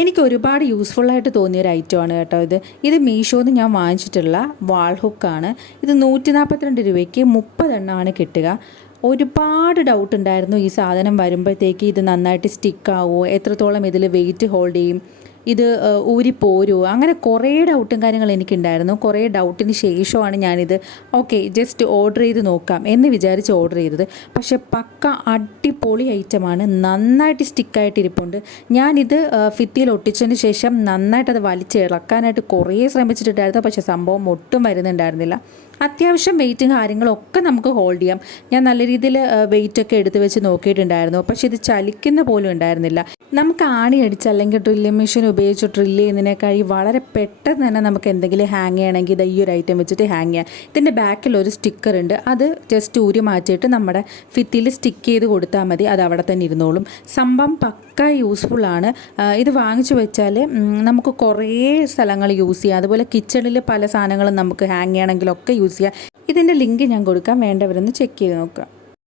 എനിക്ക് ഒരുപാട് യൂസ്ഫുള്ളായിട്ട് തോന്നിയൊരു ഐറ്റമാണ് കേട്ടോ ഇത് മീഷോന്ന് ഞാൻ വാങ്ങിച്ചിട്ടുള്ള വാൾ ഹുക്കാണ്. ഇത് 142 രൂപയ്ക്ക് 30 എണ്ണമാണ് കിട്ടുക. ഒരുപാട് ഡൗട്ട് ഉണ്ടായിരുന്നു ഈ സാധനം വരുമ്പോഴത്തേക്ക് ഇത് നന്നായിട്ട് സ്റ്റിക്കാവുമോ, എത്രത്തോളം ഇതിൽ വെയിറ്റ് ഹോൾഡ് ചെയ്യും, ഇത് ഊരിപ്പോരുമോ, അങ്ങനെ കുറേ ഡൗട്ടും കാര്യങ്ങളും എനിക്കുണ്ടായിരുന്നു. കുറേ ഡൗട്ടിന് ശേഷമാണ് ഞാനിത് ഓക്കെ ജസ്റ്റ് ഓർഡർ ചെയ്ത് നോക്കാം എന്ന് വിചാരിച്ച് ഓർഡർ ചെയ്തത്. പക്ഷേ പക്ക അടിപൊളി ഐറ്റമാണ്, നന്നായിട്ട് സ്റ്റിക്കായിട്ട് ഇരിപ്പുണ്ട്. ഞാനിത് ഭിത്തിയിൽ ഒട്ടിച്ചതിന് ശേഷം നന്നായിട്ട് അത് വലിച്ചിളക്കാനായിട്ട് കുറേ ശ്രമിച്ചിട്ടുണ്ടായിരുന്നു. പക്ഷേ സംഭവം ഒട്ടും വരുന്നുണ്ടായിരുന്നില്ല. അത്യാവശ്യം വെയിറ്റും കാര്യങ്ങളൊക്കെ നമുക്ക് ഹോൾഡ് ചെയ്യാം. ഞാൻ നല്ല രീതിയിൽ വെയിറ്റൊക്കെ എടുത്ത് വെച്ച് നോക്കിയിട്ടുണ്ടായിരുന്നു. പക്ഷേ ഇത് ചലിക്കുന്ന പോലും ഉണ്ടായിരുന്നില്ല. നമുക്ക് ആണി അടിച്ച് അല്ലെങ്കിൽ ഡ്രില്ലിംഗ് മെഷീൻ ഉപയോഗിച്ച് ഡ്രില്ല് ചെയ്യുന്നതിനേക്കാൾ വളരെ പെട്ടെന്ന് തന്നെ നമുക്ക് എന്തെങ്കിലും ഹാങ് ചെയ്യണമെങ്കിൽ ഇത് ഈ ഒരു ഐറ്റം വെച്ചിട്ട് ഹാങ് ചെയ്യാം. ഇതിൻ്റെ ബാക്കിൽ ഒരു സ്റ്റിക്കർ ഉണ്ട്, അത് ജസ്റ്റ് ഊരി മാറ്റിയിട്ട് നമ്മുടെ ഭിത്തിയിൽ സ്റ്റിക്ക് ചെയ്ത് കൊടുത്താൽ മതി, അത് അവിടെ തന്നെ ഇരുന്നോളും. സംഭവം പക്ക യൂസ്ഫുള്ളാണ്. ഇത് വാങ്ങിച്ചു വെച്ചാൽ നമുക്ക് കുറേ സ്ഥലങ്ങൾ യൂസ് ചെയ്യാം. അതുപോലെ കിച്ചണിൽ പല സാധനങ്ങളും നമുക്ക് ഹാങ് ചെയ്യണമെങ്കിലൊക്കെ യൂസ് ചെയ്യാം. ഇതിൻ്റെ ലിങ്ക് ഞാൻ കൊടുക്കാം, വേണ്ടവരൊന്ന് ചെക്ക് ചെയ്ത് നോക്കുക.